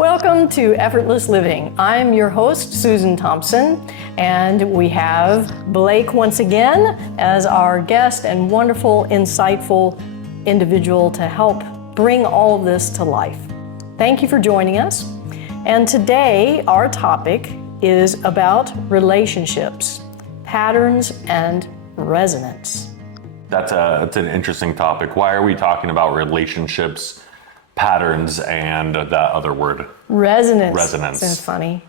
Welcome to Effortless Living. I'm your host, Susan Thompson, and we have Blake once again as our guest and wonderful, insightful individual to help bring all of this to life. Thank you for joining us. And today, our topic is about relationships, patterns, and resonance. That's an interesting topic. Why are we talking about relationships, patterns, and that other word? Resonance. Resonance. That's funny.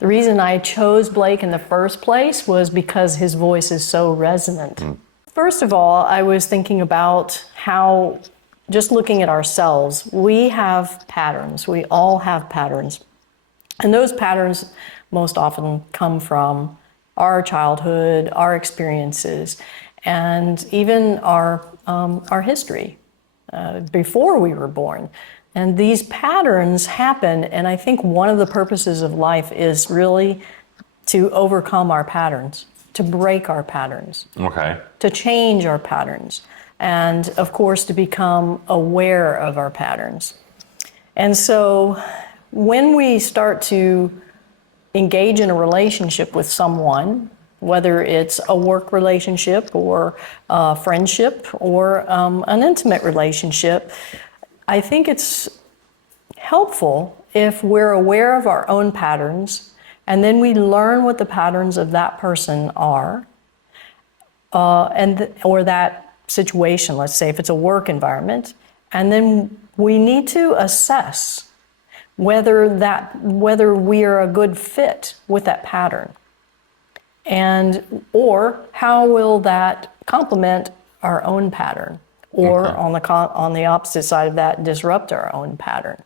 The reason I chose Blake in the first place was because his voice is so resonant. First of all, I was thinking about how, just looking at ourselves, we have patterns. We all have patterns. And those patterns most often come from our childhood, our experiences, and even our history before we were born. And these patterns happen, and I think one of the purposes of life is really to overcome our patterns, to break our patterns, to change our patterns, and of course to become aware of our patterns. And so when we start to engage in a relationship with someone, whether it's a work relationship or a friendship or an intimate relationship, I think it's helpful if we're aware of our own patterns and then we learn what the patterns of that person are or that situation, let's say if it's a work environment, and then we need to assess whether we are a good fit with that pattern. Or how will that complement our own pattern, or on the opposite side of that, disrupt our own pattern.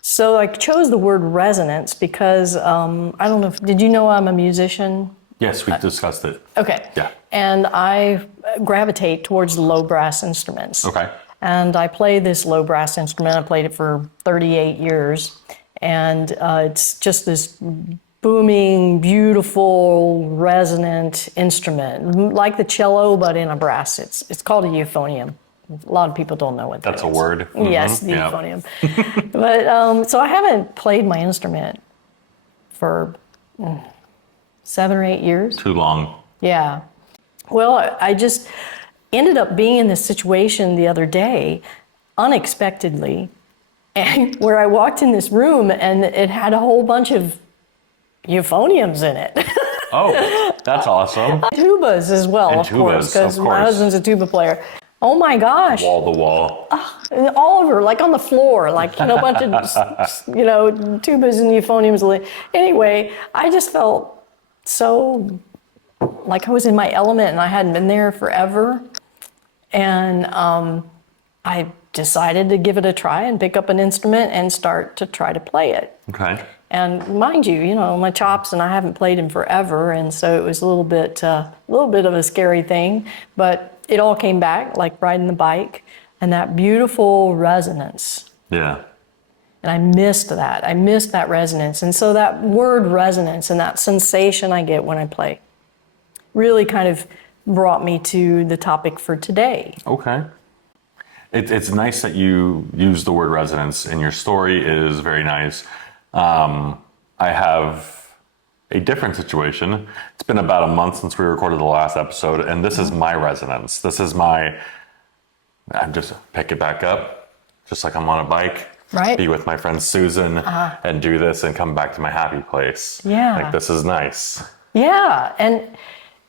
So I chose the word resonance because I don't know, did you know I'm a musician? Yes, we discussed it. Okay. Yeah. And I gravitate towards the low brass instruments. Okay. And I play this low brass instrument. I played it for 38 years. And it's just this booming, beautiful, resonant instrument, like the cello, but in a brass. It's called a euphonium. A lot of people don't know what that is. That's a word. Yes, the euphonium. But so I haven't played my instrument for 7 or 8 years. Too long. Yeah. Well, I just ended up being in this situation the other day, unexpectedly, and where I walked in this room and it had a whole bunch of euphoniums in it. Oh, that's awesome. Tubas as well, And of course, tubas, because of my course. husband's a tuba player. Oh my gosh. Wall to wall. All over, like on the floor, like, a bunch of, tubas and euphoniums. Anyway, I just felt so like I was in my element and I hadn't been there forever. And I decided to give it a try and pick up an instrument and start to try to play it. Okay. And mind you, my chops, and I haven't played in forever, and so it was a little bit of a scary thing, but it all came back, like riding the bike, and that beautiful resonance. Yeah. And I missed that resonance. And so that word resonance and that sensation I get when I play really kind of brought me to the topic for today. Okay. It's nice that you use the word resonance, and your story is very nice. I have a different situation. It's been about a month since we recorded the last episode, and this is my resonance. This is I just pick it back up, just like I'm on a bike, right? Be with my friend Susan and do this and come back to my happy place. Yeah. Like, this is nice. Yeah, and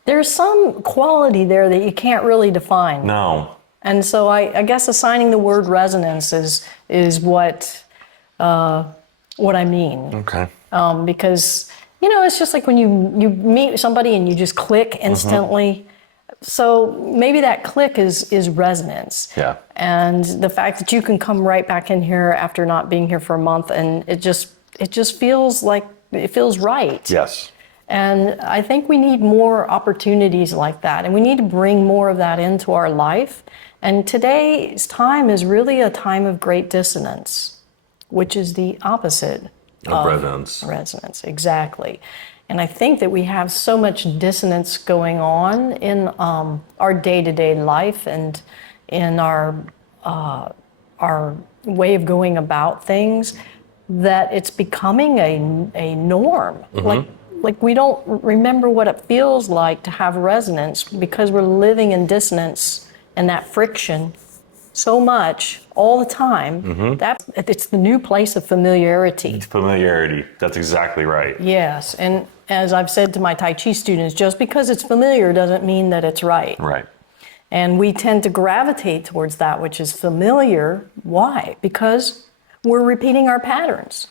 there's some quality there that you can't really define. No. And so I guess assigning the word resonance is what I mean. Okay. Because, it's just like when you meet somebody and you just click instantly. So maybe that click is resonance. Yeah. And the fact that you can come right back in here after not being here for a month and it just feels like it feels right. Yes. And I think we need more opportunities like that. And we need to bring more of that into our life. And today's time is really a time of great dissonance, which is the opposite of resonance. Exactly. And I think that we have so much dissonance going on in our day-to-day life and in our way of going about things that it's becoming a norm. Like we don't remember what it feels like to have resonance because we're living in dissonance and that friction so much all the time. It's the new place of familiarity. Familiarity. That's exactly right. Yes, and as I've said to my Tai Chi students, just because it's familiar doesn't mean that it's right. Right. And we tend to gravitate towards that which is familiar. Why? Because we're repeating our patterns.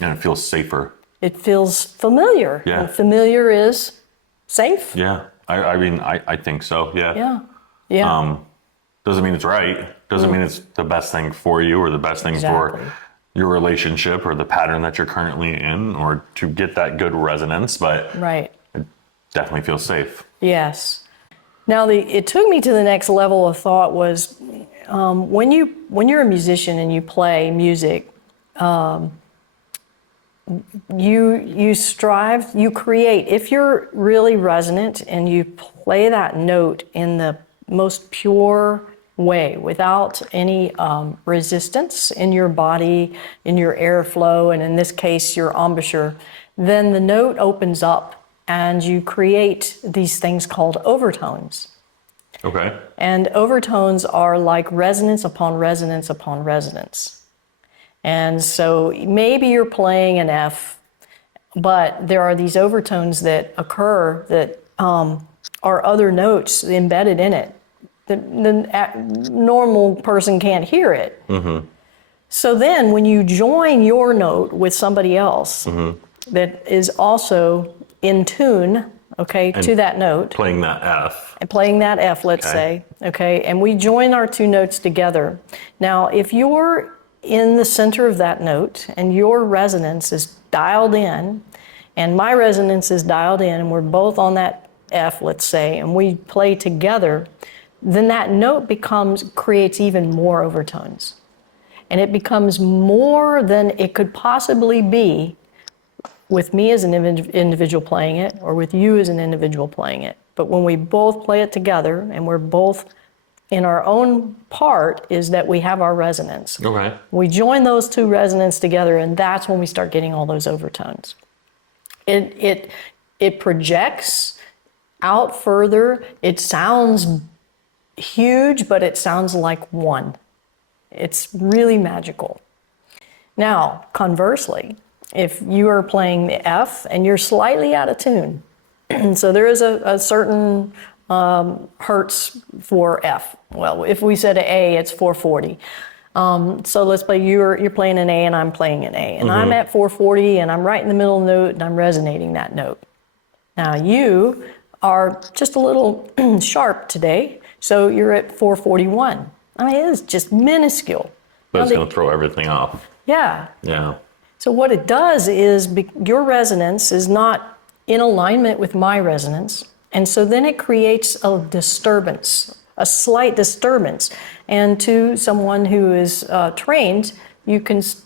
And it feels safer. It feels familiar. Yeah. And familiar is safe. Yeah. I mean, I think so. Yeah. Yeah. Yeah. Doesn't mean it's right. Doesn't mean it's the best thing for you or the best thing Exactly. for your relationship or the pattern that you're currently in or to get that good resonance, but Right. it definitely feels safe. Yes. Now, it took me to the next level of thought was when you're a musician and you play music, you strive, you create. If you're really resonant and you play that note in the most pure way without any resistance in your body, in your airflow, and in this case, your embouchure, then the note opens up and you create these things called overtones. Okay. And overtones are like resonance upon resonance upon resonance. And so maybe you're playing an F, but there are these overtones that occur that are other notes embedded in it. The normal person can't hear it. So then when you join your note with somebody else that is also in tune, okay, to that note. Playing that F. And playing that F, let's say, okay, and we join our two notes together. Now, if you're in the center of that note and your resonance is dialed in and my resonance is dialed in and we're both on that F, let's say, and we play together, then that note creates even more overtones. And it becomes more than it could possibly be with me as an individual playing it or with you as an individual playing it. But when we both play it together and we're both in our own part is that we have our resonance. Okay. We join those two resonances together and that's when we start getting all those overtones. It projects out further. It sounds huge, but it sounds like one. It's really magical. Now, conversely, if you are playing the F and you're slightly out of tune, so there is a certain hertz for F. Well, if we said an A, it's 440. So let's play, you're playing an A and I'm playing an A. And I'm at 440 and I'm right in the middle of the note and I'm resonating that note. Now you are just a little sharp today, so you're at 441. I mean, it's just minuscule. But it's going to throw everything off. Yeah. Yeah. So what it does is your resonance is not in alignment with my resonance. And so then it creates a disturbance, a slight disturbance. And to someone who is trained, you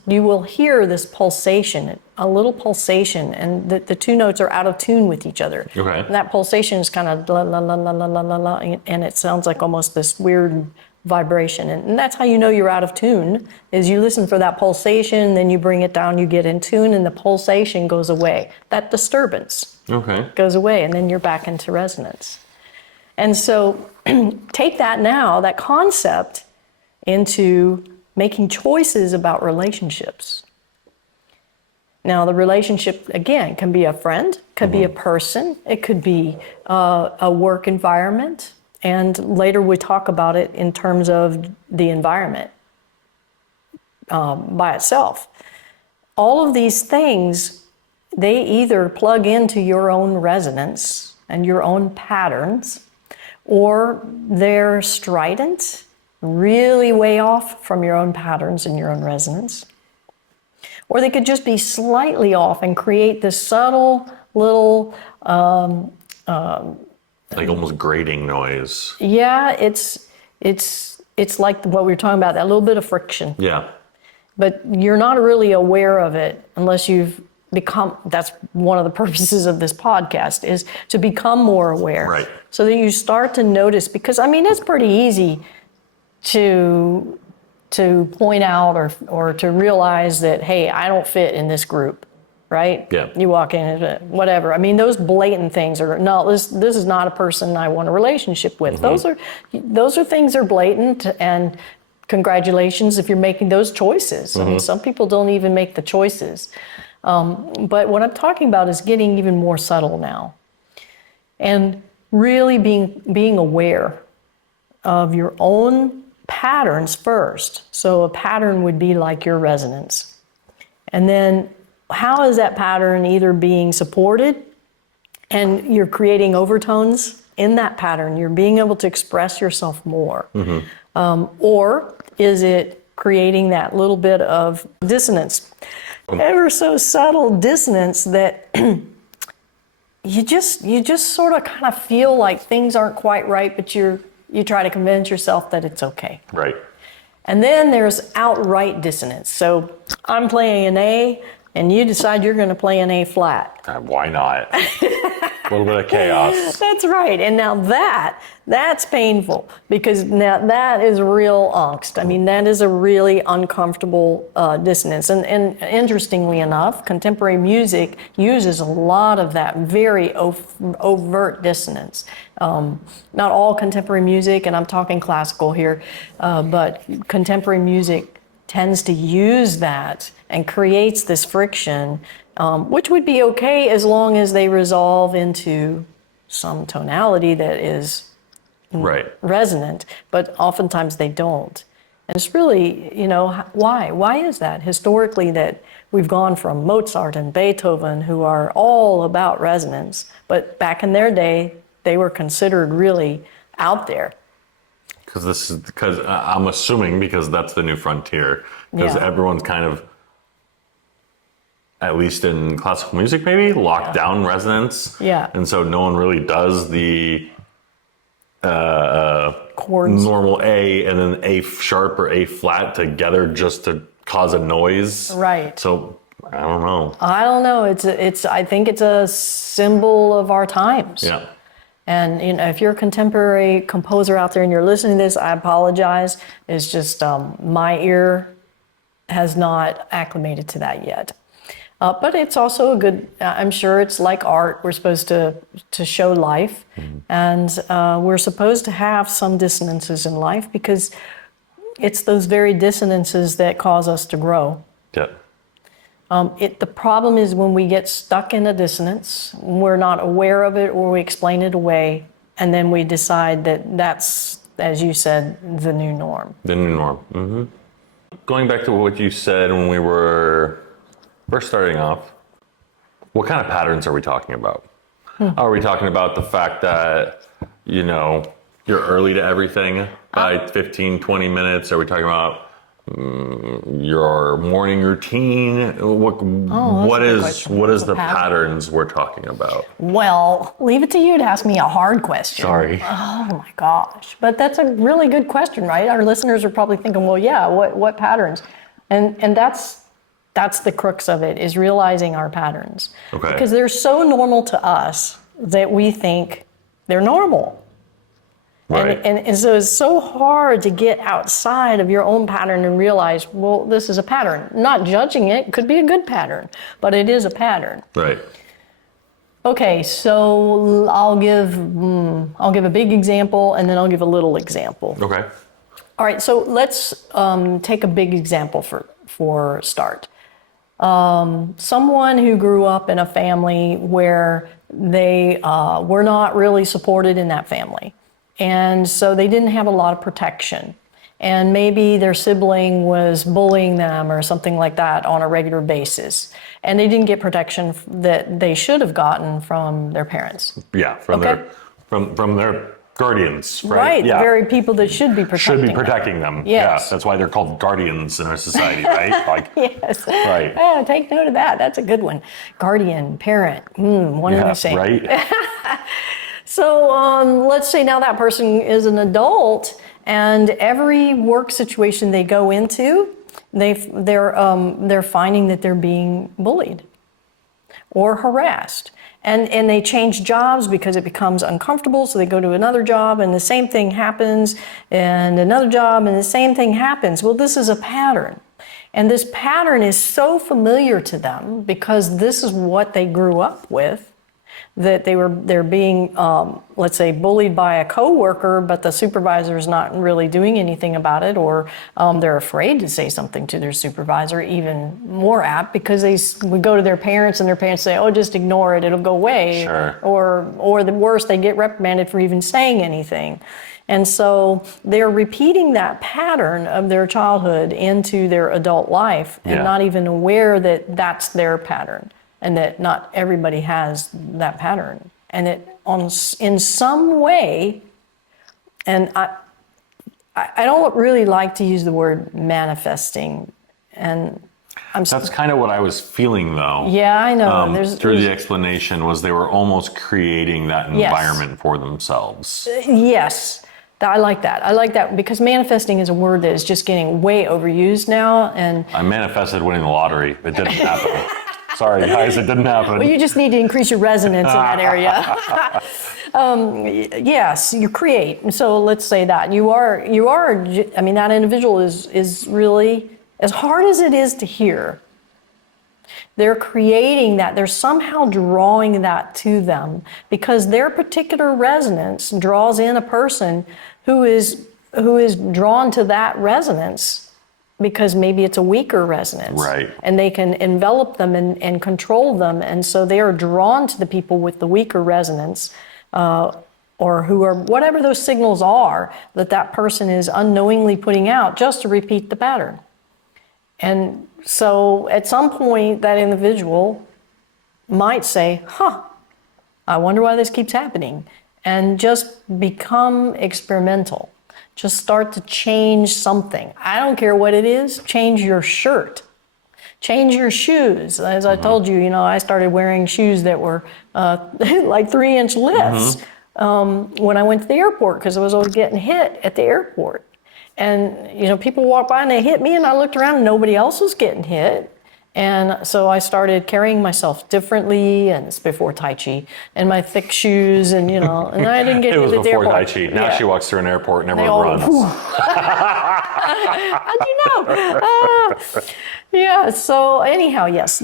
will hear this pulsation, a little pulsation, and the two notes are out of tune with each other. Okay. And that pulsation is kind of la la la la la la la la, and it sounds like almost this weird vibration. And that's how you know you're out of tune, is you listen for that pulsation, then you bring it down, you get in tune, and the pulsation goes away. That disturbance goes away, and then you're back into resonance. And so take that now, that concept, into making choices about relationships. Now, the relationship, again, can be a friend, could be a person, it could be a work environment, and later we talk about it in terms of the environment by itself. All of these things, they either plug into your own resonance and your own patterns, or they're strident, really way off from your own patterns and your own resonance. Or they could just be slightly off and create this subtle little like almost grating noise. Yeah, it's like what we were talking about, that little bit of friction. Yeah. But you're not really aware of it unless you've become, that's one of the purposes of this podcast, is to become more aware. Right. So that you start to notice, because I mean, it's pretty easy to to point out or to realize that, hey, I don't fit in this group, right? Yeah. You walk in, whatever. I mean, those blatant things are, no, this is not a person I want a relationship with. Those are things that are blatant, and congratulations if you're making those choices. I mean, some people don't even make the choices. But what I'm talking about is getting even more subtle now, and really being aware of your own patterns first. So a pattern would be like your resonance. And then how is that pattern either being supported and you're creating overtones in that pattern, you're being able to express yourself more, or is it creating that little bit of dissonance, ever so subtle dissonance that you just sort of kind of feel like things aren't quite right, but you try to convince yourself that it's okay. Right. And then there's outright dissonance. So I'm playing an A, and you decide you're going to play an A flat. Why not? A little bit of chaos. That's right. And now that's painful, because now that is real angst. I mean, that is a really uncomfortable dissonance. And interestingly enough, contemporary music uses a lot of that very overt dissonance. Not all contemporary music, and I'm talking classical here, but contemporary music tends to use that and creates this friction, which would be okay as long as they resolve into some tonality that is Right. resonant, but oftentimes they don't. And it's really, why? Why is that? Historically, that we've gone from Mozart and Beethoven, who are all about resonance, but back in their day, they were considered really out there. Because I'm assuming because that's the new frontier. Because everyone's kind of, at least in classical music maybe, locked down resonance. Yeah. And so no one really does the Chords. normal A and then A sharp or A flat together just to cause a noise. Right. So I don't know. I don't know. I think it's a symbol of our times. Yeah. And if you're a contemporary composer out there and you're listening to this, I apologize. It's just my ear has not acclimated to that yet. But it's also a good, I'm sure it's like art. We're supposed to show life. And we're supposed to have some dissonances in life, because it's those very dissonances that cause us to grow. Yeah. The problem is when we get stuck in a dissonance, we're not aware of it, or we explain it away, and then we decide that that's, as you said, the new norm. The new norm. Mm-hmm. Going back to what you said when we were first starting off, what kind of patterns are we talking about? Are we talking about the fact that, you're early to everything by 15, 20 minutes? Are we talking about your morning routine? What is the patterns we're talking about? Well, leave it to you to ask me a hard question. Sorry. Oh my gosh. But that's a really good question, right? Our listeners are probably thinking, well, yeah, what patterns? And that's the crux of it, is realizing our patterns. Okay. Because they're so normal to us that we think they're normal. Right. And so it's so hard to get outside of your own pattern and realize, well, this is a pattern. Not judging it, could be a good pattern, but it is a pattern. Right. Okay, so I'll give a big example, and then I'll give a little example. Okay. All right, so let's take a big example for start. Someone who grew up in a family where they were not really supported in that family. And so they didn't have a lot of protection. And maybe their sibling was bullying them or something like that on a regular basis. And they didn't get protection that they should have gotten from their parents. Yeah, from their guardians, right? Right, Yeah. the very people that should be protecting them. Yes. Yeah, that's why they're called guardians in our society, right? Like, Yes. Right. Yeah, take note of that. That's a good one. Guardian, parent, one and the same. Right. So let's say now that person is an adult, and every work situation they go into, they're finding that they're being bullied or harassed. And they change jobs because it becomes uncomfortable, so they go to another job, and the same thing happens, and another job, and the same thing happens. Well, this is a pattern. And this pattern is so familiar to them because this is what they grew up with, that they're being, let's say, bullied by a coworker, but the supervisor is not really doing anything about it, or they're afraid to say something to their supervisor, even more apt, because they would go to their parents and their parents say, oh, just ignore it, it'll go away. Sure. Or the worst, they get reprimanded for even saying anything. And so they're repeating that pattern of their childhood into their adult life and not even aware that that's their pattern. And that not everybody has that pattern, and that in some way, and I don't really like to use the word manifesting, and That's kind of what I was feeling, though. Yeah, I know. Through the explanation was they were almost creating that environment for themselves. Yes. I like that. I like that because manifesting is a word that is just getting way overused now. And I manifested winning the lottery. It didn't happen. Sorry, guys, it didn't happen. Well, you just need to increase your resonance in that area. Yes, you create. So let's say that you are. I mean, that individual is really, as hard as it is to hear, they're creating that. They're somehow drawing that to them because their particular resonance draws in a person who is drawn to that resonance. Because maybe it's a weaker resonance. Right. And they can envelop them and control them. And so they are drawn to the people with the weaker resonance, or who are, whatever those signals are that person is unknowingly putting out just to repeat the pattern. And so at some point, that individual might say, I wonder why this keeps happening. And just become experimental. Just start to change something. I don't care what it is. Change your shirt. Change your shoes. As I told you, I started wearing shoes that were like 3-inch lifts when I went to the airport because I was always getting hit at the airport. And, people walked by and they hit me and I looked around and nobody else was getting hit. And so I started carrying myself differently, and it's before Tai Chi, and my thick shoes, and and I didn't get it was hit at the before airport. Tai Chi. Now she walks through an airport and They everyone all, runs. how'd you know? So anyhow, yes,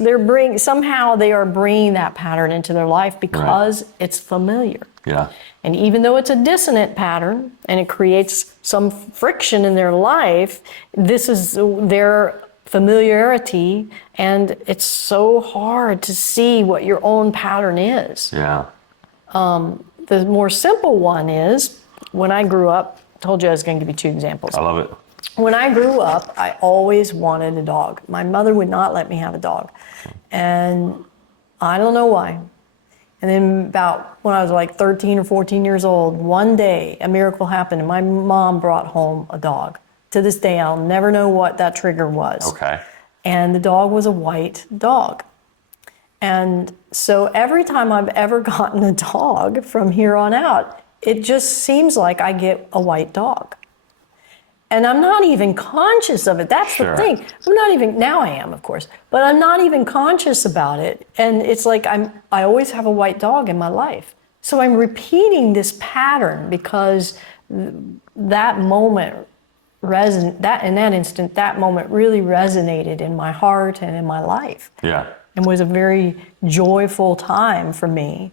somehow they are bringing that pattern into their life because it's familiar. Yeah. And even though it's a dissonant pattern and it creates some friction in their life, this is their familiarity, and it's so hard to see what your own pattern is. Yeah. The more simple one is, when I grew up, I told you I was going to give you 2 examples. I love it. When I grew up, I always wanted a dog. My mother would not let me have a dog. And I don't know why. And then about when I was like 13 or 14 years old, one day a miracle happened and my mom brought home a dog. To this day, I'll never know what that trigger was. Okay. And the dog was a white dog. And so every time I've ever gotten a dog from here on out, it just seems like I get a white dog. And I'm not even conscious of it. That's the thing. I'm not even, now I am, of course, but I'm not even conscious about it. And it's like I always have a white dog in my life. So I'm repeating this pattern because that moment in that instant, that moment really resonated in my heart and in my life. Yeah. And was a very joyful time for me.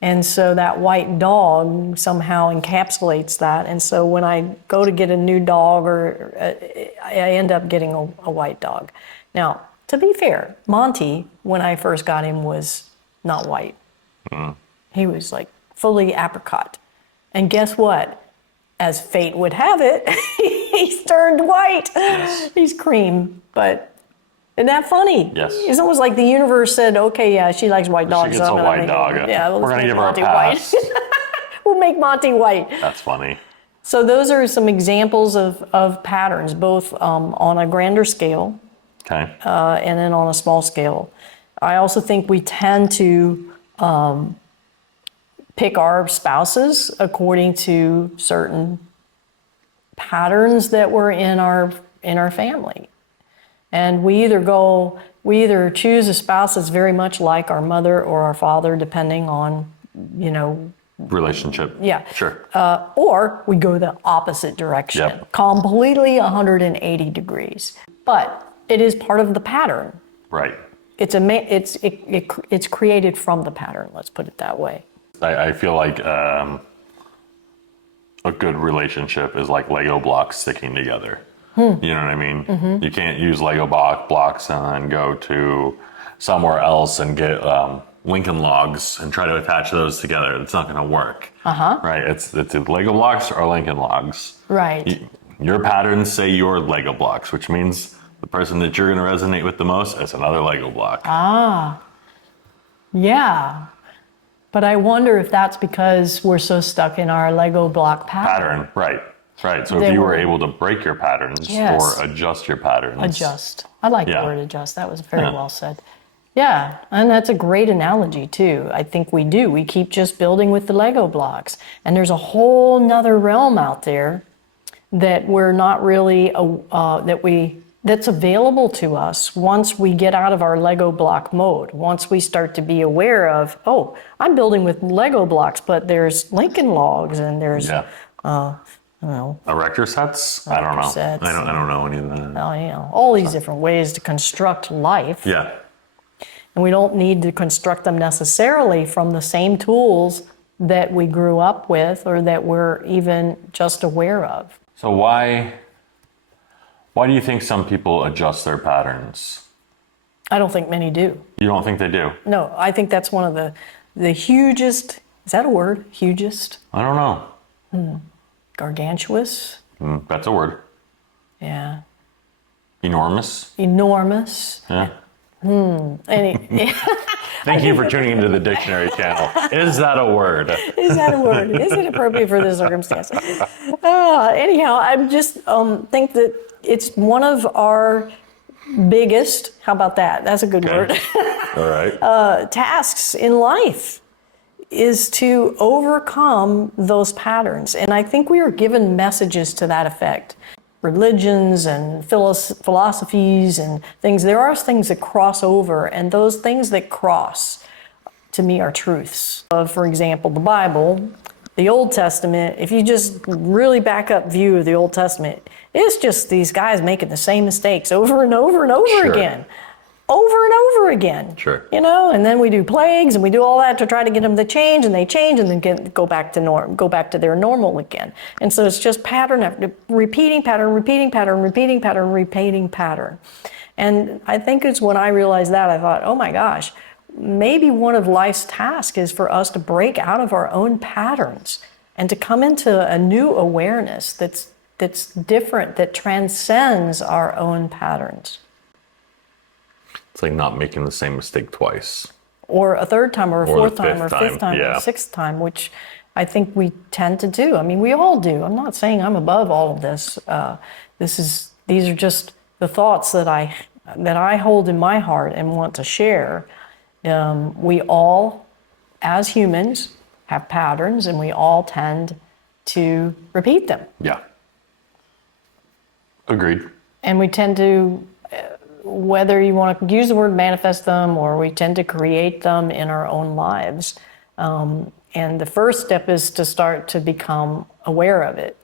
And so that white dog somehow encapsulates that. And so when I go to get a new dog, I end up getting a white dog. Now, to be fair, Monty, when I first got him, was not white. He was like fully apricot. And guess what? As fate would have it, he's turned white. Yes. He's cream, but isn't that funny? Yes. It's almost like the universe said, okay, yeah, she likes white dogs. She gets a white dog. Yeah, we're going to give her a Monty pass. white. We'll make Monty white. That's funny. So those are some examples of patterns, both on a grander scale Okay. and then on a small scale. I also think we tend to pick our spouses according to certain patterns that were in our family. And we either choose a spouse that's very much like our mother or our father, depending on, Relationship. yeah. Sure. Or we go the opposite direction, Yep. completely 180 degrees. But it is part of the pattern. Right. It's created from the pattern. Let's put it that way. I feel like a good relationship is like Lego blocks sticking together. You know what I mean? Mm-hmm. You can't use Lego blocks and then go to somewhere else and get Lincoln logs and try to attach those together. It's not going to work. Right? It's Lego blocks or Lincoln logs. Right. Your patterns say you're Lego blocks, which means the person that you're going to resonate with the most is another Lego block. Yeah. But I wonder if that's because we're so stuck in our Lego block pattern. Right. So if you were able to break your patterns Yes. or adjust your patterns. Adjust. I like the Yeah. word adjust. That was very well said. Yeah, and that's a great analogy too. I think we do. We keep just building with the Lego blocks. And there's a whole nother realm out there that we're not really, that's available to us once we get out of our Lego block mode. Once we start to be aware of, oh, I'm building with Lego blocks, but there's Lincoln logs and there's, Erector sets? I don't know. sets. I don't know any of that. all these different ways to construct life. Yeah. And we don't need to construct them necessarily from the same tools that we grew up with or that we're even just aware of. So why do you think some people adjust their patterns? I don't think many do. You don't think they do? No, I think that's one of the hugest, is that a word? Hugest? I don't know. Gargantuous? That's a word. Yeah. Enormous? Enormous? Yeah. Any, Thank you for tuning into the dictionary channel. Is that a word? Is that a word? Is it appropriate for this circumstance? Anyhow, I just think that it's one of our biggest, how about that? That's a good word. All right. Tasks in life is to overcome those patterns. And I think we are given messages to that effect. Religions and philosophies and things, there are things that cross over, and those things that cross, to me, are truths. For example, the Bible, the Old Testament, if you just really back up view of the Old Testament, it's just these guys making the same mistakes over and over and over Sure. again. Over and over again. Sure. And then we do plagues and we do all that to try to get them to change, and they change and then go back to their normal again. And so it's just pattern after repeating pattern. And I think it's when I realized that, I thought, oh my gosh, maybe one of life's tasks is for us to break out of our own patterns and to come into a new awareness that's different, that transcends our own patterns. It's like not making the same mistake twice. Or a third time, or a fourth the time, or a fifth fifth time, time, or yeah. a sixth time, which I think we tend to do. I mean, we all do. I'm not saying I'm above all of this. These are just the thoughts that I hold in my heart and want to share. We all, as humans, have patterns, and we all tend to repeat them. Yeah. Agreed. And we tend to, whether you want to use the word manifest them, or we tend to create them in our own lives. And the first step is to start to become aware of it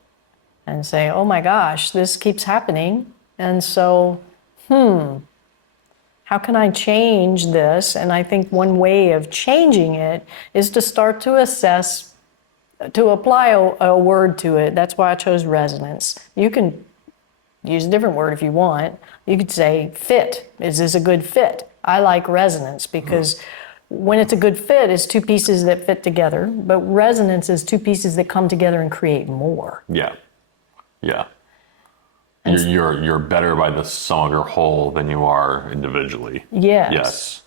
and say, oh my gosh, this keeps happening. And so, how can I change this? And I think one way of changing it is to start to assess, to apply a word to it. That's why I chose resonance. You can use a different word if you want. You could say fit. Is this a good fit? I like resonance because when it's a good fit, it's two pieces that fit together. But resonance is two pieces that come together and create more. Yeah. You're better by the sum of your whole than you are individually. Yes.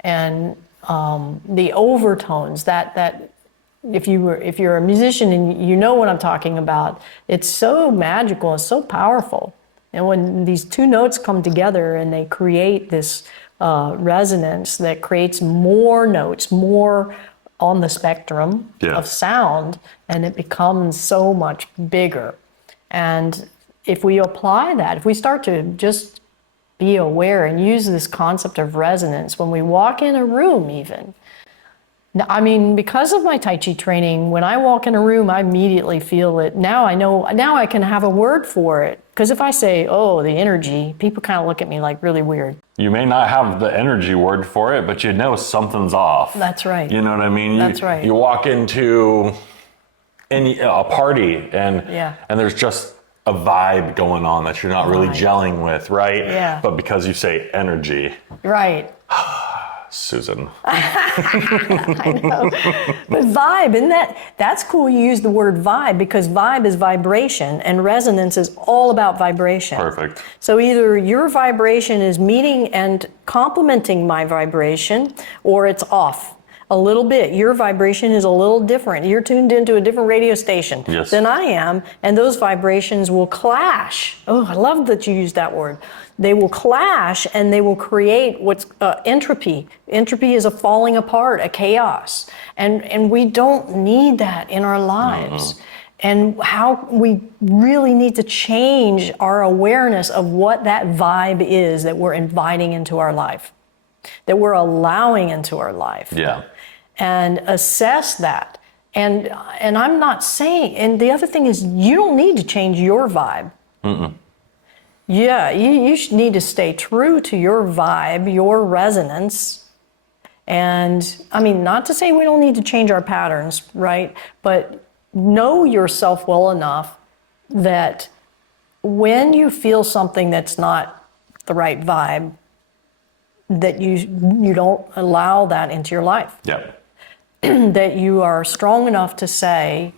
And the overtones that if you're a musician and you know what I'm talking about, it's so magical, it's so powerful. And when these two notes come together and they create this resonance that creates more notes, more on the spectrum of sound, and it becomes so much bigger. And if we apply that, if we start to just be aware and use this concept of resonance when we walk in a room even. Now, I mean, because of my Tai Chi training, when I walk in a room, I immediately feel it. Now I know, now I can have a word for it. Because if I say, oh, the energy, people kind of look at me like really weird. You may not have the energy word for it, but you know something's off. That's right. You know what I mean? That's right. You walk into a party and there's just a vibe going on that you're not really gelling with, right? Yeah. But because you say energy. Right. Susan. I know. But vibe, isn't that's cool you use the word vibe, because vibe is vibration and resonance is all about vibration. Perfect. So either your vibration is meeting and complementing my vibration, or it's off a little bit. Your vibration is a little different. You're tuned into a different radio station than I am, and those vibrations will clash. Oh, I love that you used that word. They will clash and they will create what's entropy. Entropy is a falling apart, a chaos. And we don't need that in our lives. And how we really need to change our awareness of what that vibe is that we're inviting into our life, that we're allowing into our life. Yeah. And assess that. And I'm not saying, and the other thing is, you don't need to change your vibe. Yeah, you need to stay true to your vibe, your resonance. And I mean, not to say we don't need to change our patterns, right? But know yourself well enough that when you feel something that's not the right vibe, that you don't allow that into your life. Yeah. That you are strong enough to say,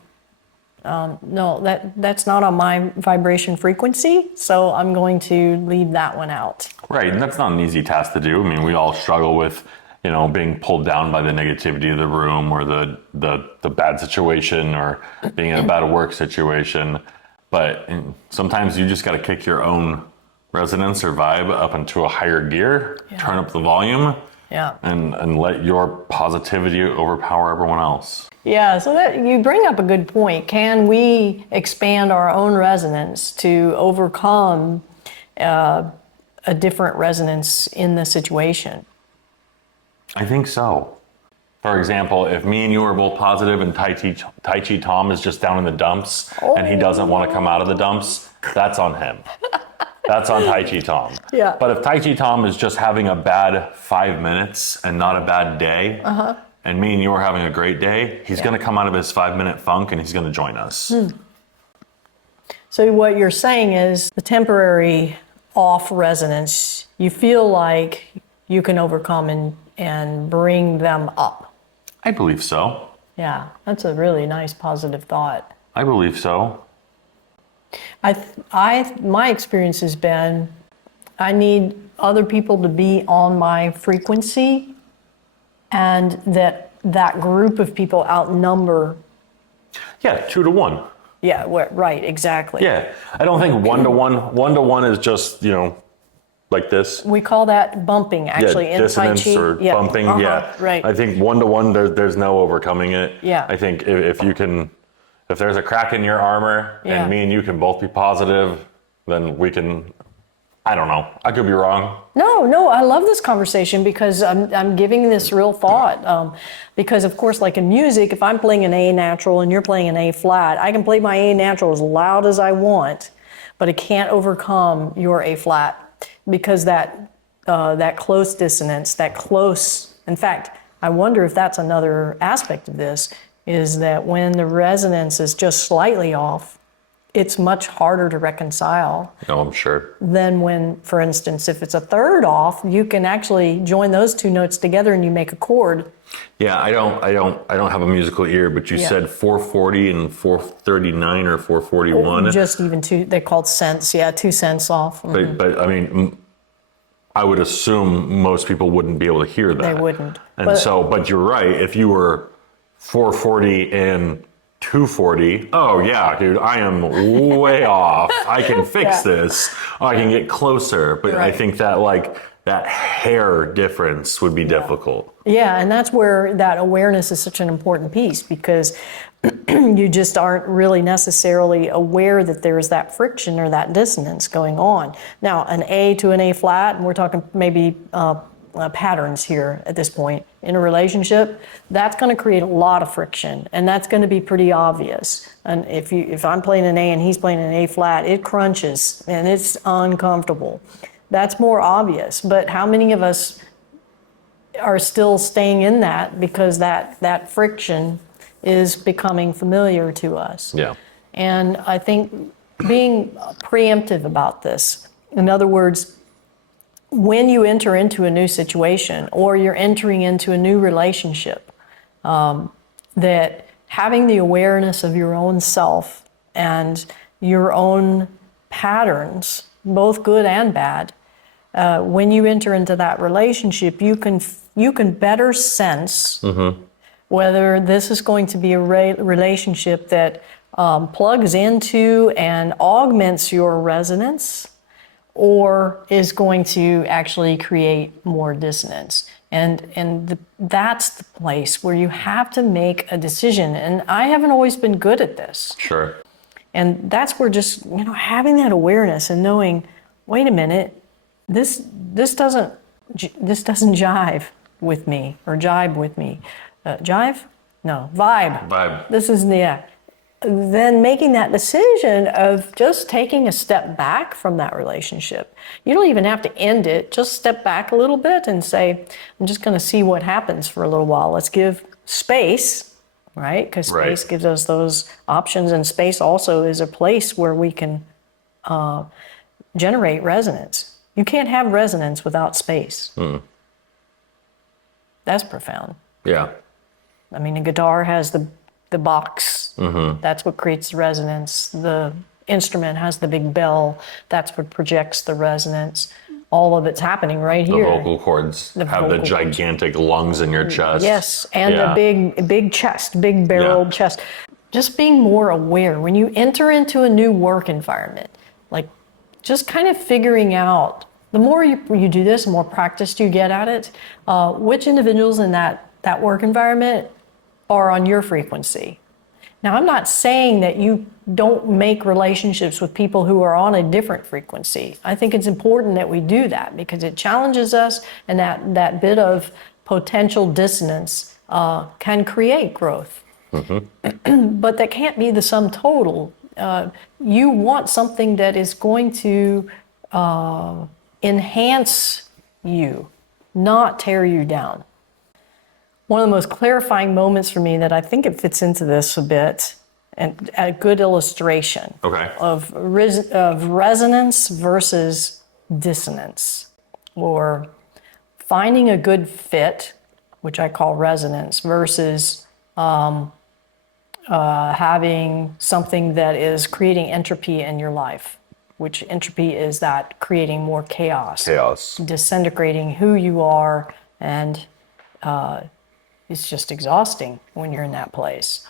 no, that's not on my vibration frequency, so I'm going to leave that one out. Right, and that's not an easy task to do. I mean, we all struggle with, being pulled down by the negativity of the room, or the bad situation, or being in a bad work situation. But sometimes you just got to kick your own resonance or vibe up into a higher gear, turn up the volume, and let your positivity overpower everyone else. Yeah, so that you bring up a good point. Can we expand our own resonance to overcome a different resonance in the situation? I think so. For example, if me and you are both positive and Tai Chi Tom is just down in the dumps and he doesn't want to come out of the dumps, that's on him. That's on Tai Chi Tom. Yeah. But if Tai Chi Tom is just having a bad 5 minutes and not a bad day, and me and you are having a great day, he's going to come out of his 5-minute funk and he's going to join us. So what you're saying is the temporary off resonance, you feel like you can overcome and bring them up. I believe so. Yeah, that's a really nice positive thought. I believe so. My experience has been, I need other people to be on my frequency, and that group of people outnumber. Yeah, 2 to 1. Yeah, right, exactly. Yeah, I don't think 1 to 1. 1 to 1 is just, like this. We call that bumping, actually, in Tai dissonance Chi. Or bumping. Right. I think 1 to 1, there's no overcoming it. Yeah. I think if there's a crack in your armor and me and you can both be positive, then we can, I don't know. I could be wrong. No, I love this conversation because I'm giving this real thought. Because of course, like in music, if I'm playing an A natural and you're playing an A flat, I can play my A natural as loud as I want, but it can't overcome your A flat, because that close dissonance, in fact, I wonder if that's another aspect of this, is that when the resonance is just slightly off, it's much harder to reconcile. No, I'm sure. Than when, for instance, if it's a third off, you can actually join those 2 notes together and you make a chord. Yeah, I don't have a musical ear, but you said 440 and 439 or 441. Just even 2, they're called cents. Yeah, 2 cents off. But I mean, I would assume most people wouldn't be able to hear that. They wouldn't. And but you're right. If you were 440 and 240, oh yeah, dude, I am way off. I can fix this. I can get closer. But I think that that hair difference would be difficult. Yeah, and that's where that awareness is such an important piece, because you just aren't really necessarily aware that there's that friction or that dissonance going on. Now, an A to an A flat, and we're talking maybe patterns here at this point in a relationship, that's going to create a lot of friction, and that's going to be pretty obvious. And if I'm playing an A and he's playing an A flat, it crunches and it's uncomfortable. That's more obvious. But how many of us are still staying in that because that friction is becoming familiar to us? Yeah. And I think being preemptive about this, in other words, when you enter into a new situation or you're entering into a new relationship, that having the awareness of your own self and your own patterns, both good and bad, when you enter into that relationship, you can better sense whether this is going to be a relationship that plugs into and augments your resonance, or is going to actually create more dissonance. And that's the place where you have to make a decision. And I haven't always been good at this. Sure. And that's where just, having that awareness and knowing, wait a minute, this doesn't jive with me, or jibe with me. Jive? No, vibe. Vibe. This is then making that decision of just taking a step back from that relationship. You don't even have to end it. Just step back a little bit and say, I'm just going to see what happens for a little while. Let's give space, right? Because space gives us those options, and space also is a place where we can generate resonance. You can't have resonance without space. That's profound. Yeah. I mean, a guitar has the box. That's what creates the resonance. The instrument has the big bell. That's what projects the resonance. All of it's happening right here. The vocal cords have the gigantic lungs in your chest. Yes, and the big chest, big barreled chest. Just being more aware when you enter into a new work environment, like just kind of figuring out, the more you do this, the more practiced you get at it, which individuals in that work environment are on your frequency. Now, I'm not saying that you don't make relationships with people who are on a different frequency. I think it's important that we do that because it challenges us, and that bit of potential dissonance can create growth. But that can't be the sum total. You want something that is going to enhance you, not tear you down. One of the most clarifying moments for me that I think it fits into this a bit, and a good illustration of resonance versus dissonance, or finding a good fit, which I call resonance, versus having something that is creating entropy in your life, which entropy is that creating more chaos, disintegrating who you are, and it's just exhausting when you're in that place.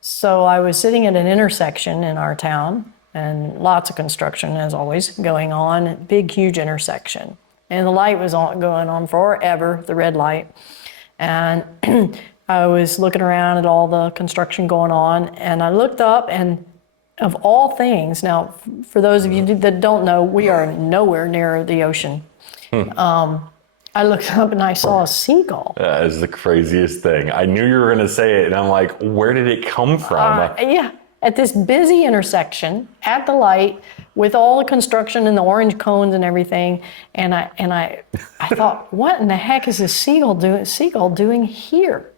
So I was sitting at an intersection in our town, and lots of construction, as always, going on, big, huge intersection. And the light was going on forever, the red light. And I was looking around at all the construction going on, and I looked up, and of all things, now, for those of you that don't know, we are nowhere near the ocean. I looked up and I saw a seagull. That is the craziest thing. I knew you were going to say it, and I'm like, where did it come from? At this busy intersection, at the light, with all the construction and the orange cones and everything, and I thought, what in the heck is this seagull doing here?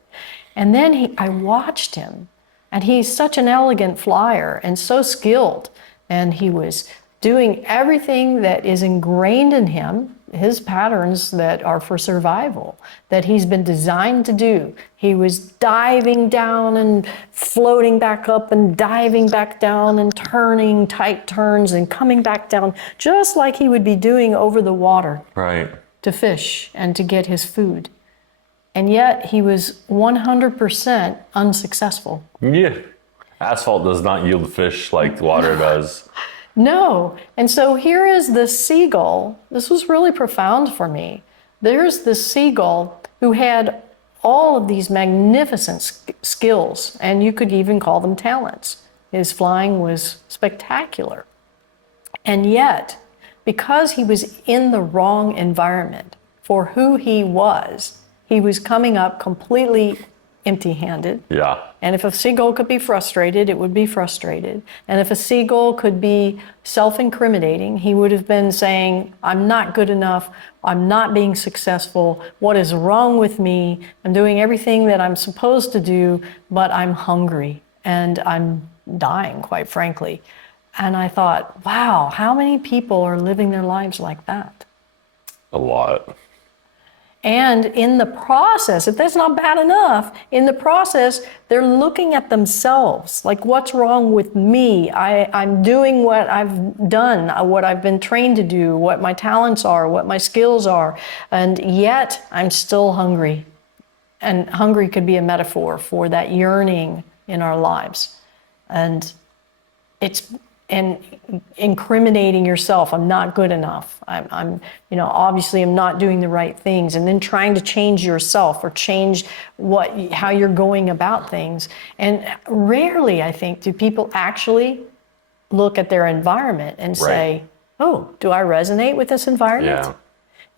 And then I watched him, and he's such an elegant flyer and so skilled, and he was doing everything that is ingrained in him, his patterns that are for survival, that he's been designed to do. He was diving down and floating back up and diving back down and turning tight turns and coming back down, just like he would be doing over the water to fish and to get his food. And yet he was 100% unsuccessful. Yeah. Asphalt does not yield fish like water does. No. And so here is the seagull. This was really profound for me. There's the seagull who had all of these magnificent skills, and you could even call them talents. His flying was spectacular. And yet, because he was in the wrong environment for who he was coming up completely empty-handed. Yeah. And if a seagull could be frustrated, it would be frustrated. And if a seagull could be self-incriminating, he would have been saying, I'm not good enough, I'm not being successful, what is wrong with me? I'm doing everything that I'm supposed to do, but I'm hungry and I'm dying, quite frankly. And I thought, wow, how many people are living their lives like that? A lot. And in the process, if that's not bad enough, in the process, they're looking at themselves, like, what's wrong with me? I'm doing what I've done, what I've been trained to do, what my talents are, what my skills are, and yet I'm still hungry. And hungry could be a metaphor for that yearning in our lives. And incriminating yourself. I'm not good enough. I'm obviously I'm not doing the right things, and then trying to change yourself or change how you're going about things. And rarely, I think, do people actually look at their environment and say, oh, do I resonate with this environment? Yeah.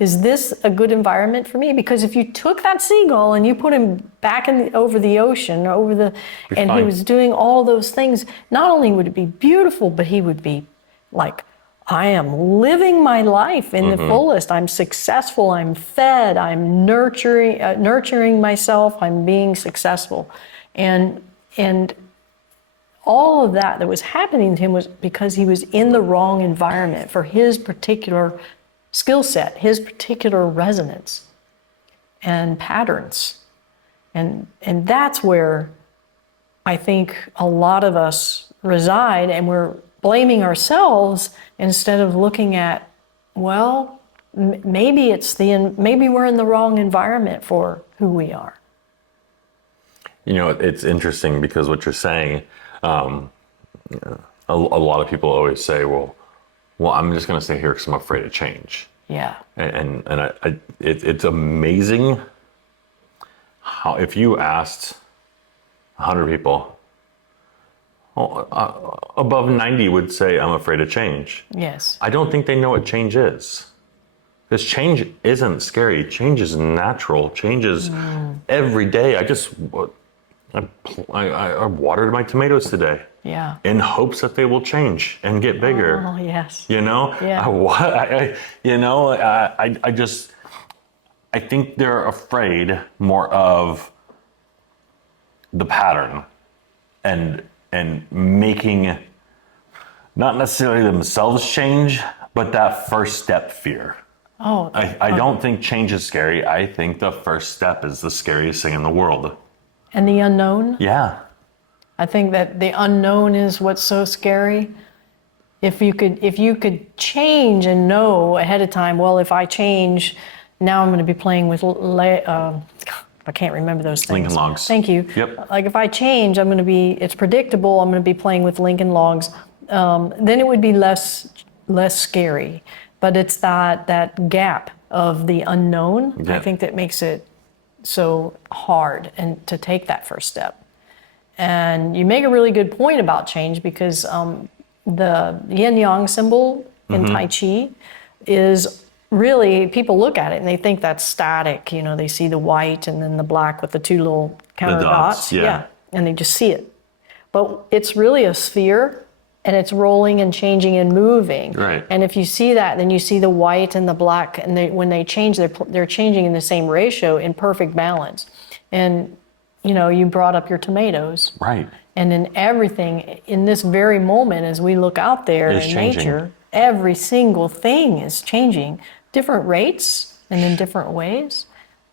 Is this a good environment for me? Because if you took that seagull and you put him back over the ocean, and he was doing all those things, not only would it be beautiful, but he would be like, I am living my life in the fullest. I'm successful. I'm fed. I'm nurturing myself. I'm being successful, and all of that was happening to him was because he was in the wrong environment for his particular skill set, his particular resonance and patterns. And that's where I think a lot of us reside, and we're blaming ourselves instead of looking at, well, maybe we're in the wrong environment for who we are. It's interesting because what you're saying, a lot of people always say, well, I'm just going to stay here because I'm afraid of change. Yeah. And it's amazing how, if you asked 100 people, above 90 would say, I'm afraid of change. Yes. I don't think they know what change is. Because change isn't scary. Change is natural. Change is every day. I watered my tomatoes today. Yeah. In hopes that they will change and get bigger. Oh, yes. Yeah. I think they're afraid more of the pattern and making not necessarily themselves change, but that first step fear. Oh. I don't think change is scary. I think the first step is the scariest thing in the world. And the unknown? Yeah. I think that the unknown is what's so scary. If you could change and know ahead of time, well, if I change, now I'm going to be playing with, I can't remember those things. Lincoln Logs. Thank you. Yep. Like if I change, it's predictable, I'm going to be playing with Lincoln Logs. Then it would be less scary. But it's that gap of the unknown, Yeah. I think, that makes it so hard and to take that first step. And you make a really good point about change, because the yin-yang symbol in Tai Chi is really, people look at it and they think that's static. They see the white and then the black with the two little counter dots. Yeah. And they just see it. But it's really a sphere, and it's rolling and changing and moving. Right. And if you see that, then you see the white and the black, and when they change, they're changing in the same ratio in perfect balance. And you brought up your tomatoes. Right. And in everything, in this very moment, as we look out there in nature, every single thing is changing. Different rates and in different ways.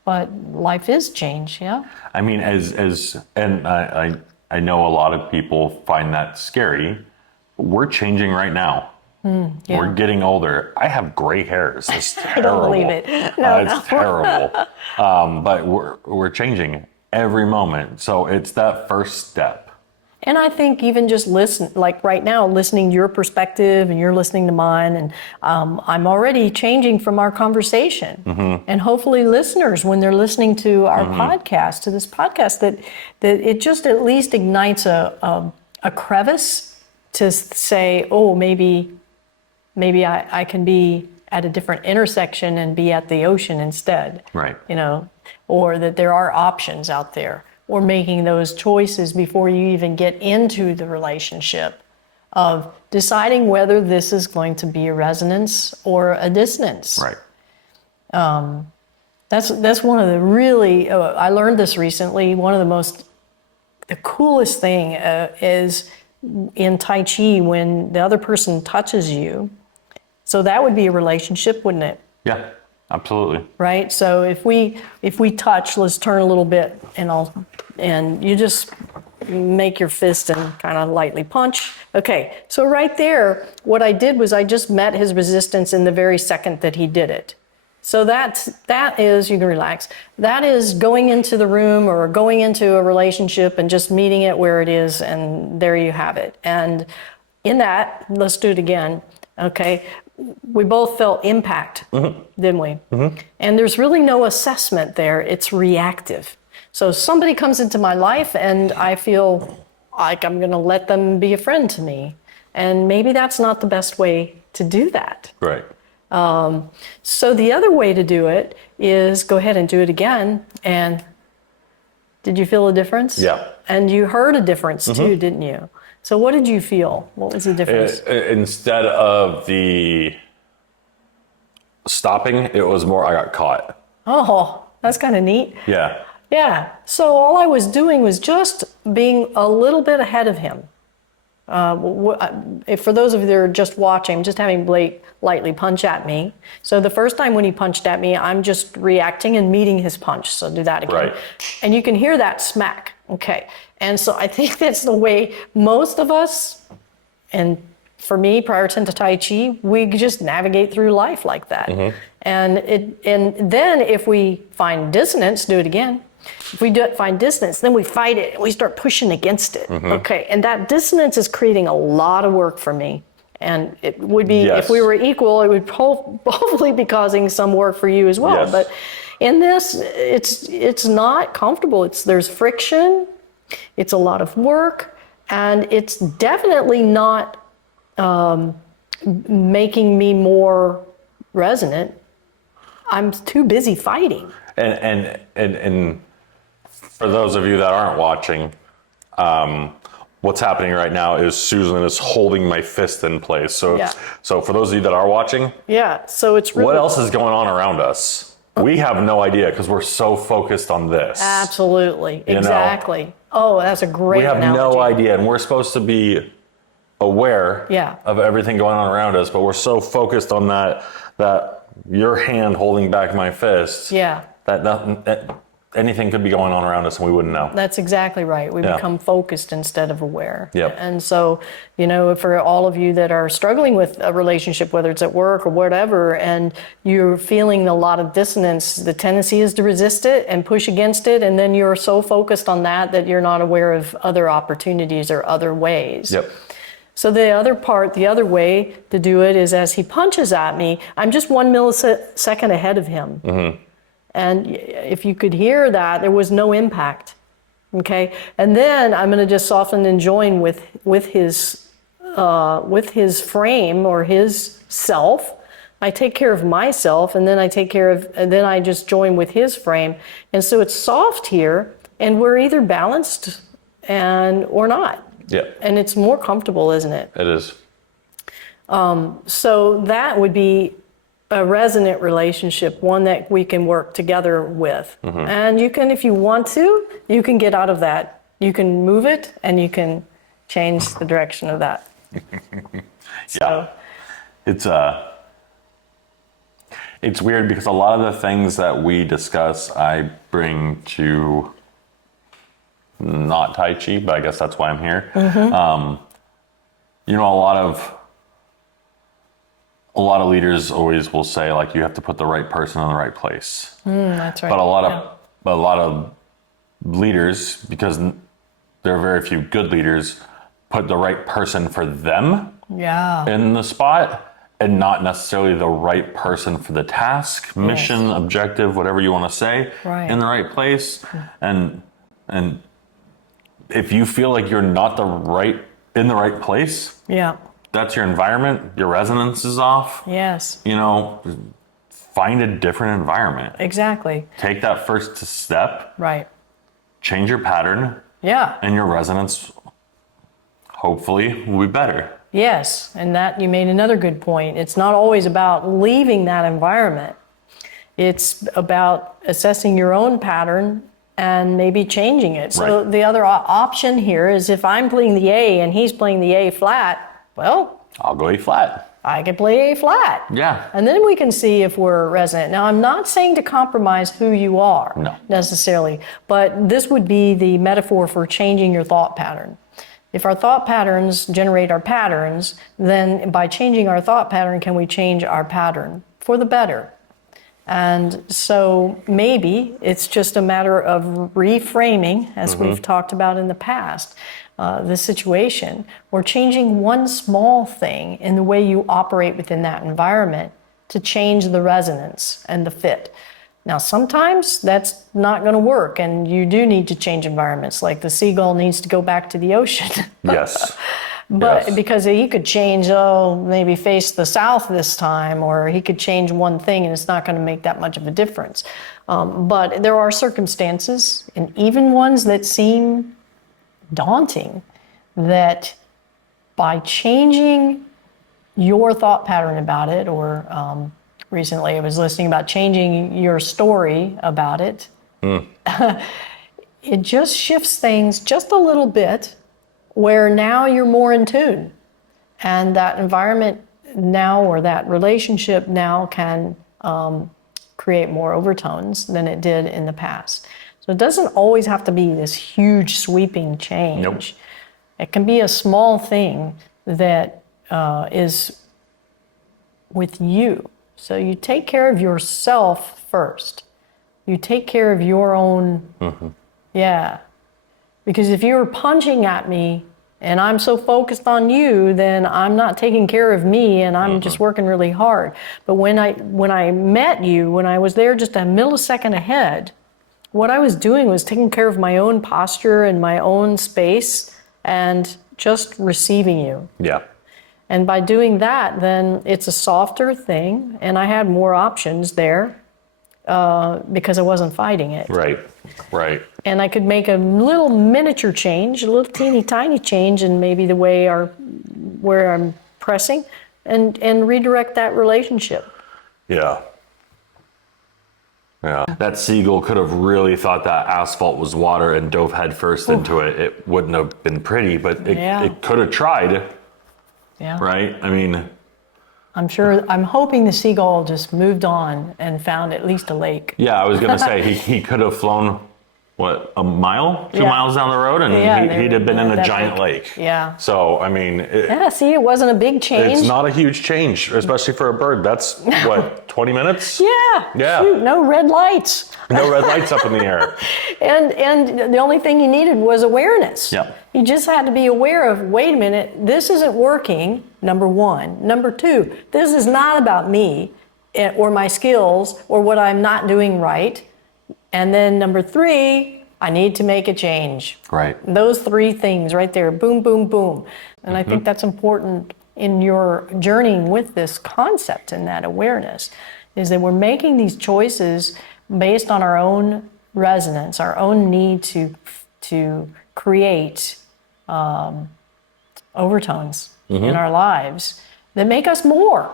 But life is change, yeah? I mean, and I know a lot of people find that scary. We're changing right now. Yeah. We're getting older. I have gray hairs. It's terrible. I don't believe it. No, it's terrible. But we're changing every moment. So it's that first step. And I think even just listen, like right now, listening to your perspective and you're listening to mine, and I'm already changing from our conversation. And hopefully listeners, when they're listening to our podcast, to this podcast, that it just at least ignites a crevice to say, oh, maybe I can be at a different intersection and be at the ocean instead. Right. You know, or that there are options out there, or making those choices before you even get into the relationship of deciding whether this is going to be a resonance or a dissonance. Right. That's one of the really, I learned this recently, the coolest thing is in Tai Chi when the other person touches you. So that would be a relationship, wouldn't it? Yeah, absolutely. Right? So if we touch, let's turn a little bit and you just make your fist and kind of lightly punch. Okay, so right there, what I did was I just met his resistance in the very second that he did it. So that is, you can relax, that is going into the room or going into a relationship and just meeting it where it is, and there you have it. And in that, let's do it again, okay? We both felt impact, didn't we? And there's really no assessment there, it's reactive. So somebody comes into my life and I feel like I'm gonna let them be a friend to me. And maybe that's not the best way to do that. Right. So the other way to do it is go ahead and do it again. And did you feel a difference? Yeah. And you heard a difference too, didn't you? So what did you feel? What was the difference? Instead of the stopping, it was more I got caught. Oh, that's kind of neat. Yeah. Yeah. So all I was doing was just being a little bit ahead of him. For those of you that are just watching, I'm just having Blake lightly punch at me. So the first time when he punched at me, I'm just reacting and meeting his punch. So do that again. Right. And you can hear that smack. Okay. And so I think that's the way most of us, and for me, prior to Tai Chi, we just navigate through life like that. And then if we find dissonance, do it again. If we find dissonance, then we fight it and we start pushing against it. Okay, and that dissonance is creating a lot of work for me. And it would be, if we were equal, it would hopefully be causing some work for you as well. Yes. But in this, it's not comfortable. There's friction, it's a lot of work, and it's definitely not making me more resonant. I'm too busy fighting. And for those of you that aren't watching, what's happening right now is Susan is holding my fist in place. So, so for those of you that are watching, so it's really, what else is going on around us? We have no idea because we're so focused on this. Absolutely, exactly. Oh, that's a great analogy. We have no idea, and we're supposed to be aware of everything going on around us, but we're so focused on that your hand holding back my fist. That anything could be going on around us and we wouldn't know. That's exactly right. We become focused instead of aware. And so, for all of you that are struggling with a relationship, whether it's at work or whatever, and you're feeling a lot of dissonance, the tendency is to resist it and push against it. And then you're so focused on that you're not aware of other opportunities or other ways. So the other way to do it is as he punches at me, I'm just 1 millisecond ahead of him. And if you could hear that, there was no impact, okay? And then I'm going to just soften and join with his frame or his self. I take care of myself, and then I just join with his frame. And so it's soft here, and we're either balanced or not. And it's more comfortable, isn't it? It is. So that would be a resonant relationship, one that we can work together with. And you can, if you want to, you can get out of that. You can move it and you can change the direction of that. It's weird because a lot of the things that we discuss, I bring to not Tai Chi, but I guess that's why I'm here. A lot of leaders always will say, like, you have to put the right person in the right place. That's right. But a lot of leaders, because there are very few good leaders put the right person for them in the spot, and not necessarily the right person for the task, mission, objective, whatever you want to say, in the right place. And if you feel like you're not in the right place, that's your environment, your resonance is off. Yes. You know, find a different environment. Exactly. Take that first step. Right. Change your pattern. Yeah. And your resonance, hopefully, will be better. Yes, and that you made another good point. It's not always about leaving that environment. It's about assessing your own pattern and maybe changing it. So the other option here is if I'm playing the A and he's playing the A flat, well, I'll go A flat. I can play A flat. Yeah. And then we can see if we're resonant. Now, I'm not saying to compromise who you are necessarily, but this would be the metaphor for changing your thought pattern. If our thought patterns generate our patterns, then by changing our thought pattern, can we change our pattern for the better? And so maybe it's just a matter of reframing, as we've talked about in the past, the situation, or changing one small thing in the way you operate within that environment to change the resonance and the fit. Now, sometimes that's not going to work, and you do need to change environments, like the seagull needs to go back to the ocean. Yes. But because he could change, maybe face the south this time, or he could change one thing and it's not going to make that much of a difference. But there are circumstances, and even ones that seem daunting, that by changing your thought pattern about it, or recently I was listening about changing your story about it, it just shifts things just a little bit, where now you're more in tune, and that environment now, or that relationship now, can create more overtones than it did in the past. So it doesn't always have to be this huge sweeping change. Nope. It can be a small thing that is with you. So you take care of yourself first. You take care of your own, because if you're punching at me and I'm so focused on you, then I'm not taking care of me, and I'm just working really hard. But when I met you, when I was there just a millisecond ahead, what I was doing was taking care of my own posture and my own space and just receiving you. Yeah. And by doing that, then it's a softer thing, and I had more options there because I wasn't fighting it. Right. Right. And I could make a little miniature change, a little teeny tiny change in maybe the way where I'm pressing, and redirect that relationship. Yeah. Yeah. That seagull could have really thought that asphalt was water and dove headfirst into it. It wouldn't have been pretty, but it could have tried. Yeah. Right? I mean, I'm hoping the seagull just moved on and found at least a lake. Yeah, I was going to say, he could have flown, what, a mile, 2 miles down the road, and he'd have been in a giant lake. Yeah. So, I mean... see, it wasn't a big change. It's not a huge change, especially for a bird. That's, what, 20 minutes? Yeah. Shoot, no red lights. No red lights up in the air. And the only thing you needed was awareness. Yeah. You just had to be aware of, wait a minute, this isn't working, number one. Number two, this is not about me or my skills or what I'm not doing right. And then number three, I need to make a change. Right. Those three things right there, boom, boom, boom. And I think that's important in your journeying with this concept and that awareness, is that we're making these choices based on our own resonance, our own need to create overtones in our lives that make us more.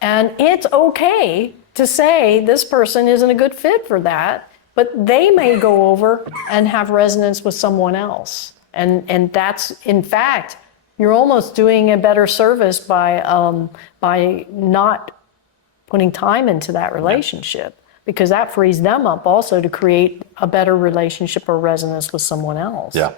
And it's okay to say this person isn't a good fit for that, but they may go over and have resonance with someone else. And that's, in fact, you're almost doing a better service by not putting time into that relationship, because that frees them up also to create a better relationship or resonance with someone else. Yeah.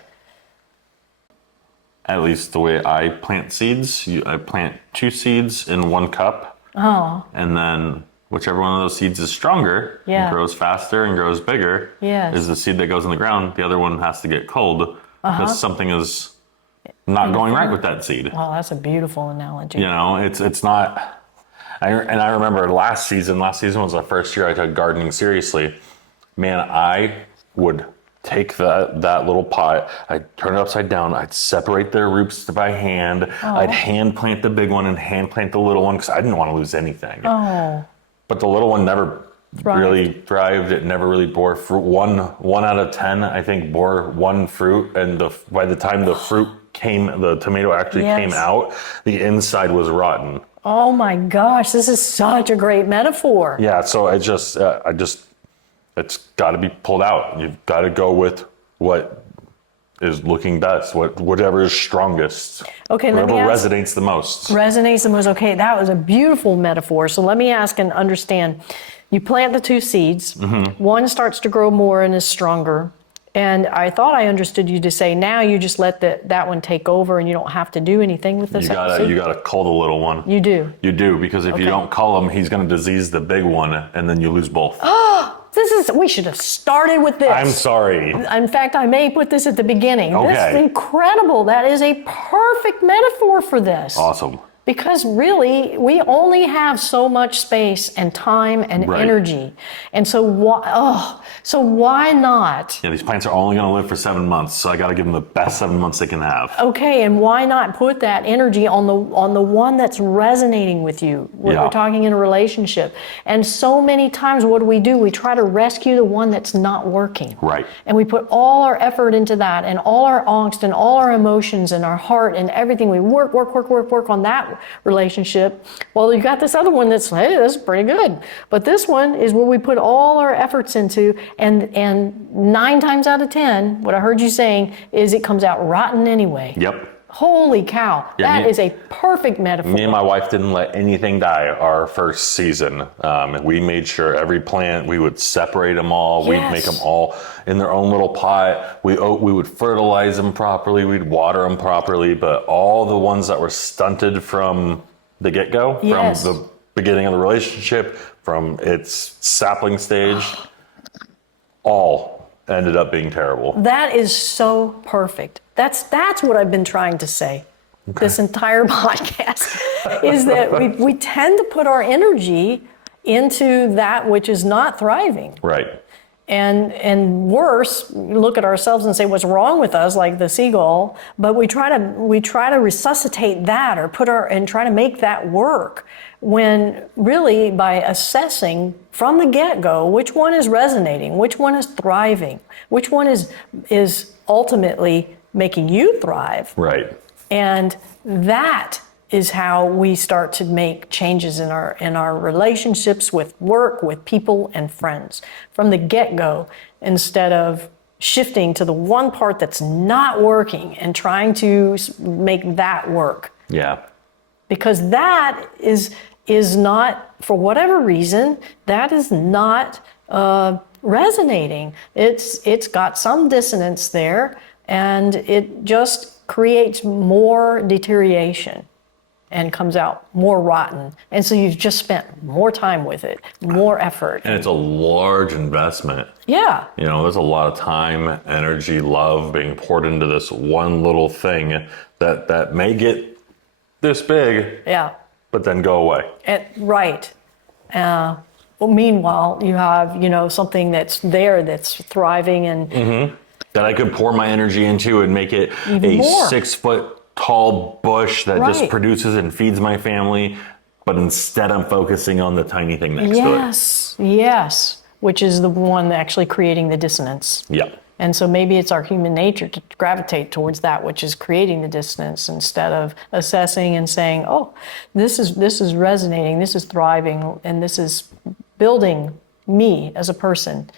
At least the way I plant seeds, I plant 2 seeds in 1 cup. Oh. And then whichever one of those seeds is stronger and grows faster and grows bigger is the seed that goes in the ground. The other one has to get cold because something is not going right with that seed. Well, that's a beautiful analogy. You know, it's not. And I remember last season was the first year I took gardening seriously. Man, I would take that little pot, I'd turn it upside down, I'd separate their roots by hand, I'd hand plant the big one and hand plant the little one because I didn't want to lose anything. Oh. But the little one never really thrived. It never really bore fruit. One out of 10, I think, bore one fruit, and by the time the fruit the tomato actually came out, the inside was rotten. Oh my gosh, this is such a great metaphor. Yeah, so it's got to be pulled out. You've got to go with what is looking best, whatever is strongest. Okay, whatever resonates the most. Resonates the most. Okay, that was a beautiful metaphor. So let me ask and understand. You plant the two seeds. Mm-hmm. One starts to grow more and is stronger. And I thought I understood you to say now you just let that one take over and you don't have to do anything with this. You gotta cull the little one. You do. You do, because if you don't cull him, he's gonna disease the big one, and then you lose both. We should have started with this. I'm sorry. In fact, I may put this at the beginning. Okay. This is incredible. That is a perfect metaphor for this. Awesome. Because really, we only have so much space and time and energy. And so why not? Yeah, these plants are only going to live for 7 months, so I got to give them the best 7 months they can have. Okay, and why not put that energy on the one that's resonating with you? We're talking in a relationship. And so many times, what do? We try to rescue the one that's not working. Right. And we put all our effort into that, and all our angst, and all our emotions, and our heart, and everything. We work on that relationship. Well, you got this other one that's, hey, this is pretty good. But this one is where we put all our efforts into, and 9 times out of 10, what I heard you saying is it comes out rotten anyway. Yep. Holy cow. Yeah, that is a perfect metaphor. Me and my wife didn't let anything die our first season. We made sure every plant, we would separate them all. We'd make them all in their own little pot. We would fertilize them properly. We'd water them properly. But all the ones that were stunted from the get-go, from the beginning of the relationship, from its sapling stage, all ended up being terrible. That is so perfect. That's what I've been trying to say this entire podcast, is that we tend to put our energy into that which is not thriving. Right. And worse, look at ourselves and say what's wrong with us, like the seagull. But we try to resuscitate that or try to make that work. When really, by assessing from the get-go which one is resonating, which one is thriving, which one is ultimately making you thrive. Right. And that is how we start to make changes in our relationships with work, with people and friends from the get-go, instead of shifting to the one part that's not working and trying to make that work. Yeah. Because that is not, for whatever reason, that is not resonating. It's got some dissonance there, and it just creates more deterioration and comes out more rotten. And so you've just spent more time with it, more effort. And it's a large investment. Yeah. You know, there's a lot of time, energy, love being poured into this one little thing that may get this big, but then go away. Right. Well, meanwhile, you have, something that's there, that's thriving and that I could pour my energy into and make it a more. 6-foot tall bush that just produces and feeds my family. But instead I'm focusing on the tiny thing next to it. Yes, which is the one actually creating the dissonance. Yeah. And so maybe it's our human nature to gravitate towards that which is creating the dissonance, instead of assessing and saying, oh, this is resonating, this is thriving, and this is building me as a person.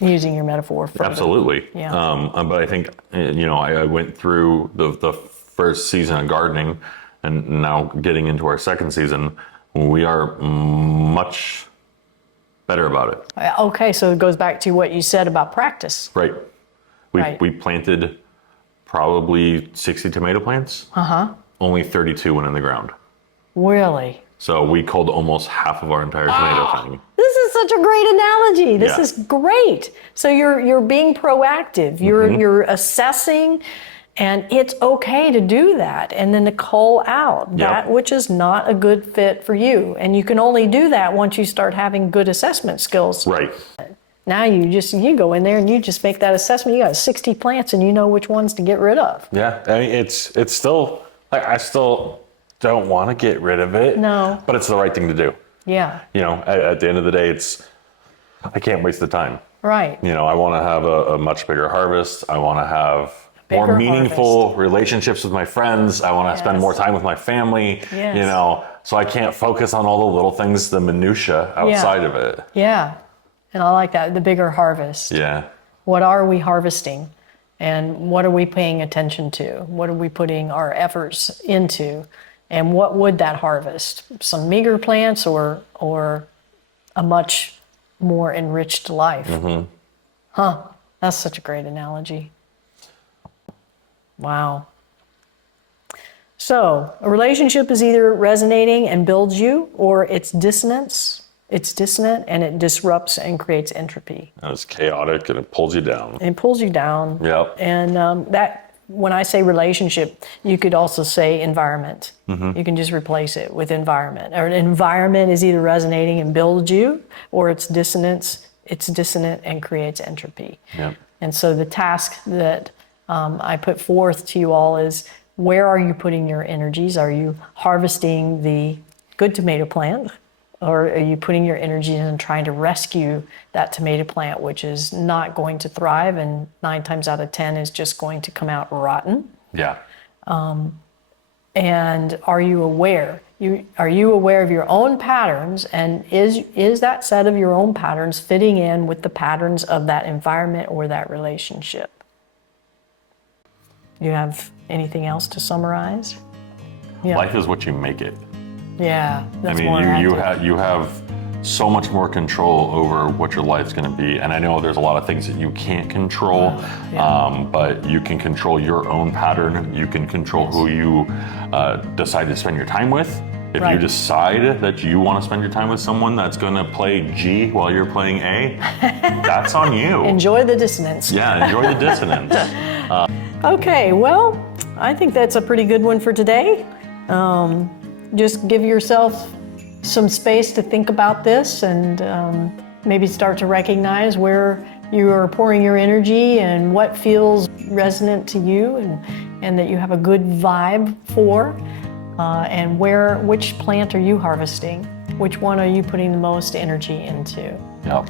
Using your metaphor further. Absolutely. Yeah. But I think, I went through the first season of gardening, and now getting into our second season, we are much better about it. Okay, so it goes back to what you said about practice. Right. We planted probably 60 tomato plants. Only 32 went in the ground. Really? So we culled almost half of our entire tomato thing. This is is such a great analogy. This Yeah. is great. So you're being proactive. You're assessing, and it's okay to do that, and then to call out that which is not a good fit for you. And you can only do that once you start having good assessment skills. Right. Now you go in there and you just make that assessment. You got 60 plants and you know which ones to get rid of. Yeah. I mean, it's still, like, I still don't want to get rid of it. No. But it's the right thing to do. Yeah. You know, at the end of the day, I can't waste the time. Right. You know, I want to have a much bigger harvest. I want to have more Bigger meaningful relationships with my friends. I want to spend more time with my family, Yes. you know, so I can't focus on all the little things, the minutia outside of it. Yeah. And I like that, the bigger harvest. Yeah. What are we harvesting? And what are we paying attention to? What are we putting our efforts into? And what would that harvest? Some meager plants or a much more enriched life? Huh. That's such a great analogy. Wow. So a relationship is either resonating and builds you, or it's dissonance. It's dissonant and it disrupts and creates entropy. It's chaotic and it pulls you down. It pulls you down. Yep. And that, when I say relationship, you could also say environment. You can just replace it with environment. Or an environment is either resonating and builds you, or it's dissonant and creates entropy. Yep. And so the task that I put forth to you all is, where are you putting your energies? Are you harvesting the good tomato plant? Or are you putting your energy in trying to rescue that tomato plant, which is not going to thrive, and 9 times out of 10 is just going to come out rotten? Yeah. And are you aware? Are you aware of your own patterns, and is that set of your own patterns fitting in with the patterns of that environment or that relationship? You have anything else to summarize? Yeah. Life is what you make it. Yeah, that's I more mean, active. you have so much more control over what your life's going to be. And I know there's a lot of things that you can't control, but you can control your own pattern. You can control who you decide to spend your time with. If you decide that you want to spend your time with someone that's going to play G while you're playing A, that's on you. Enjoy the dissonance. Yeah, enjoy the dissonance. Okay, well, I think that's a pretty good one for today. Just give yourself some space to think about this, and maybe start to recognize where you are pouring your energy and what feels resonant to you, and that you have a good vibe for, and which plant are you harvesting? Which one are you putting the most energy into? Yep.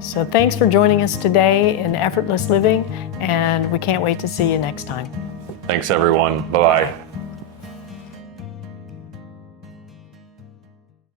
So thanks for joining us today in Effortless Living, and we can't wait to see you next time. Thanks, everyone. Bye-bye.